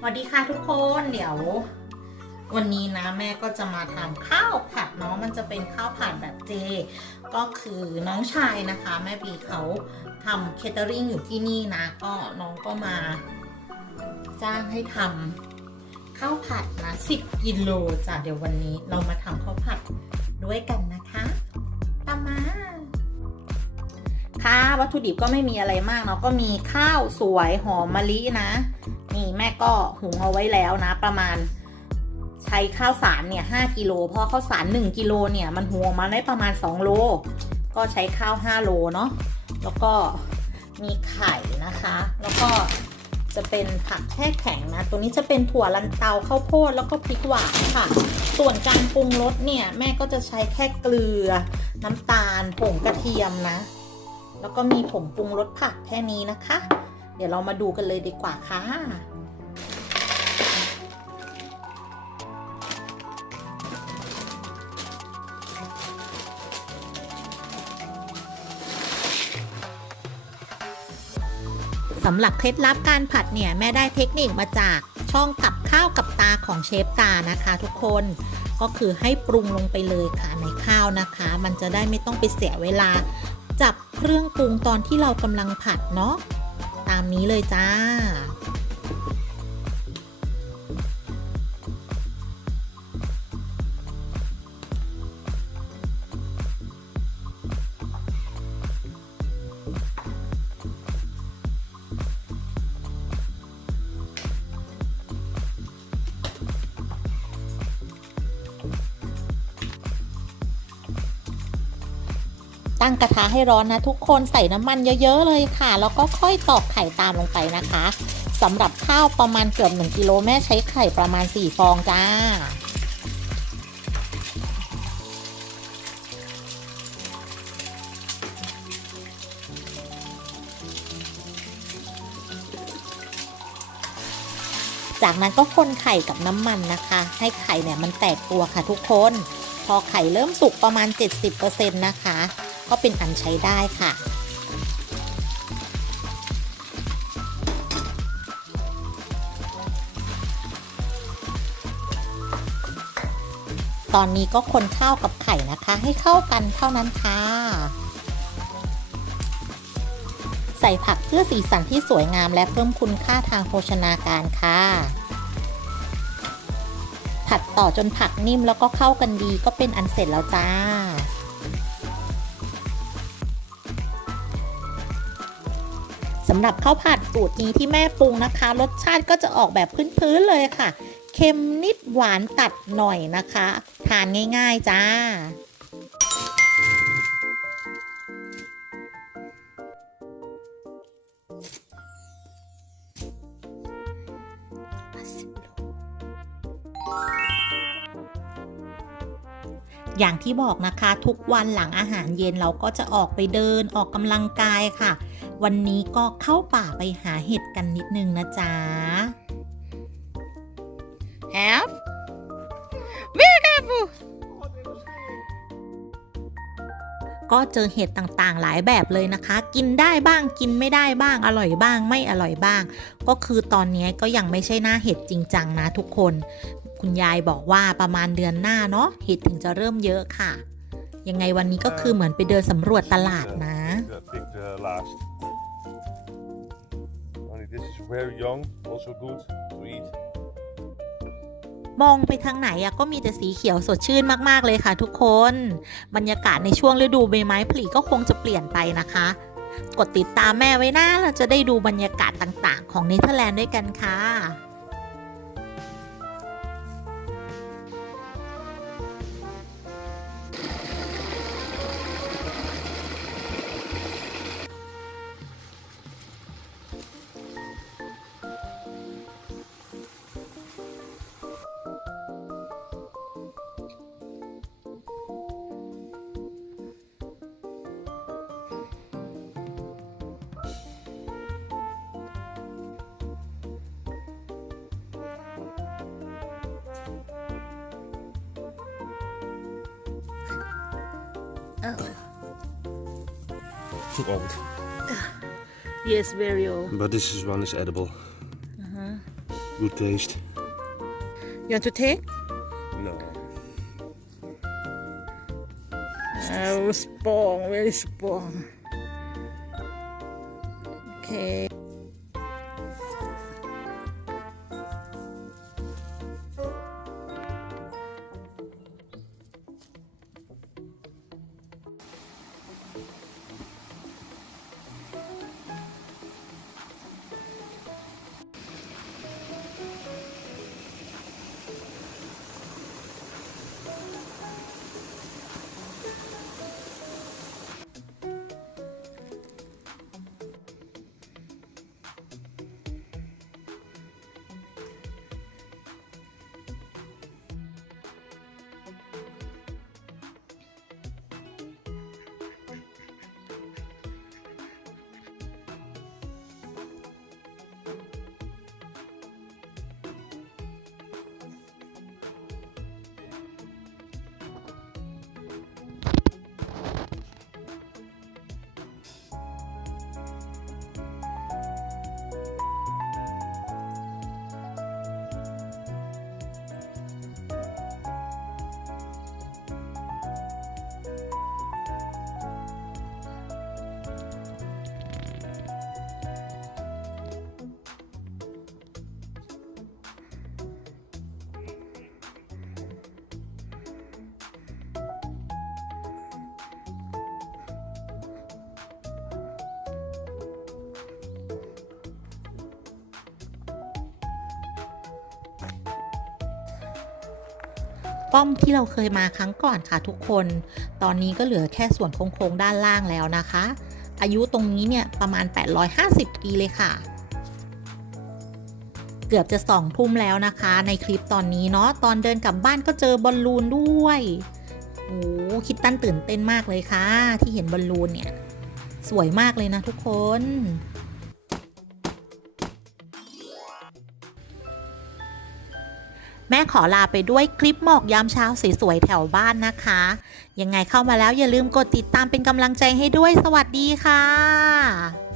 สวัสดีค่ะทุกคนเดี๋ยว วันนี้นะแม่ก็จะมาทำข้าวผัดเนาะมันจะเป็นข้าวผัดแบบเจ ก็คือน้องชายนะคะ แม่บีเขาทำเคเตอริงอยู่ที่นี่นะ ก็น้องก็มาจ้างให้ทำข้าวผัดนะ10กิโลจ้ะเดี๋ยววันนี้เรามาทำข้าวผัดด้วยกันนะคะตามมาค่ะวัตถุดิบก็ไม่มีอะไรมากเนาะก็มีข้าวสวยหอมมะลินะ แม่ก็หุงเอาไว้แล้วนะ ประมาณใช้ข้าวสารเนี่ย5กิโลเพราะข้าวสาร1กิโลเนี่ยมันหุงออกมาได้ประมาณ2โล ก็ใช้ข้าว5โลเนาะแล้วก็มีไข่นะคะ แล้วก็จะเป็นผักแช่แข็งนะ ตัวนี้จะเป็นถั่วลันเตาข้าวโพดแล้วก็พริกหวานค่ะ ส่วนการปรุงรสเนี่ย แม่ก็จะใช้แค่เกลือ น้ำตาลผงกระเทียมนะ แล้วก็มีผงปรุงรสผักแค่นี้นะคะ เดี๋ยวเรามาดูกันเลยดีกว่าค่ะ สำหรับเคล็ดลับการผัดเนี่ยแม่ได้เทคนิคมาจากช่องกับข้าวกับตาของเชฟตานะคะทุกคนก็คือให้ปรุงลงไปเลยค่ะในข้าวนะคะ มันจะได้ไม่ต้องไปเสียเวลา จับเครื่องปรุงตอนที่เรากำลังผัดเนาะตามนี้เลยจ้า ตั้งกระทะให้ร้อนนะทุกคนใส่น้ำมันเยอะ ๆ เลยค่ะ แล้วก็ค่อยตอกไข่ตามลงไปนะคะสำหรับข้าวประมาณเกือบ1กิโลแม่ใช้ไข่ประมาณ 4 ฟองจ้าจากนั้นก็คนไข่กับน้ำมันนะคะ ให้ไข่เนี่ยมันแตกตัวค่ะทุกคน พอไข่เริ่มสุกประมาณ 70%นะคะ ก็เป็นอันใช้ได้ค่ะ ตอนนี้ก็คนข้าวกับไข่นะคะ ให้เข้ากันเท่านั้นค่ะ ใส่ผักเพื่อสีสันที่สวยงามและเพิ่มคุณค่าทางโภชนาการค่ะผัดต่อจนผักนิ่มแล้วก็เข้ากันดีก็เป็นอันเสร็จแล้วจ้า สำหรับข้าวผัดสูตรนี้ที่แม่ปรุงนะคะ รสชาติก็จะออกแบบพื้นๆเลยค่ะ เค็มนิดหวานตัดหน่อยนะคะ ทานง่าย ๆ จ้าอย่างที่บอกนะคะทุกวันหลังอาหารเย็นเราก็จะออกไปเดินออกกำลังกายค่ะ วันนี้ก็เข้าป่าไปหาเห็ดกันนิดนึงนะจ๊ะ Have Be careful ก็เจอเห็ดต่างๆ หลายแบบเลยนะคะ กินได้บ้างกินไม่ได้บ้างอร่อยบ้างไม่อร่อยบ้าง ก็คือตอนนี้ก็ยังไม่ใช่หน้าเห็ดจริงจังนะทุกคน คุณยายบอกว่าประมาณเดือนหน้าเนาะเห็ดถึงจะเริ่มเยอะค่ะ ยังไงวันนี้ก็คือเหมือนไปเดินสำรวจตลาดนะ very young, also good to eat. มองไปทางไหนอะก็มีแต่สีเขียวสดชื่นมากๆเลยค่ะทุกคน บรรยากาศในช่วงฤดูใบไม้ผลิก็คงจะเปลี่ยนไปนะคะ กดติดตามแม่ไว้นะเราจะได้ดูบรรยากาศต่างๆ ของเนเธอร์แลนด์ด้วยกันค่ะ Too old. Yes very old But this is one is edible. Uh-huh. Good taste. you want to take No. Oh, strong, very strong. Okay. ป้อมที่เราเคยมาครั้งก่อนค่ะทุกคน ตอนนี้ก็เหลือแค่ส่วนโค้งๆด้านล่างแล้วนะคะ อายุตรงนี้เนี่ยประมาณ 850 ปีเลยค่ะ เกือบจะสองทุ่มแล้วนะคะ ในคลิปตอนนี้เนาะตอนเดินกลับบ้านก็เจอบอลลูนด้วยโอ้คิดตั้นตื่นเต้นมากเลยค่ะ ที่เห็นบอลลูนเนี่ย สวยมากเลยนะทุกคน แม่ขอลาไปด้วยคลิปหมอกยามเช้าสวยๆแถวบ้านนะคะ ยังไงเข้ามาแล้วอย่าลืมกดติดตามเป็นกำลังใจให้ด้วยสวัสดีค่ะ